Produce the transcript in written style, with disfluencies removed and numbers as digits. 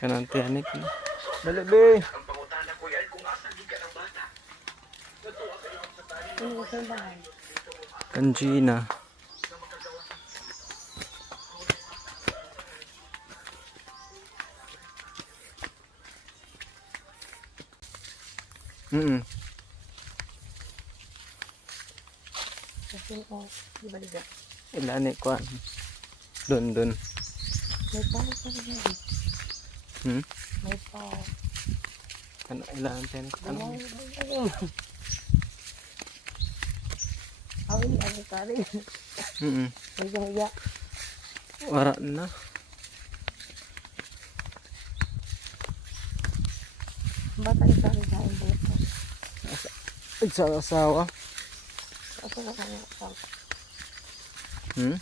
Kanang tiyanik. Dali, be. Kanjina. Ilan ni kuan? Dun. May pao pa rin. May pao. Ano ilan ten? Ano? Awin ano tali. Hiya. Wara na. Bata ni tali sa imbuto. Sa asawa. Asa na kanya. Hmm?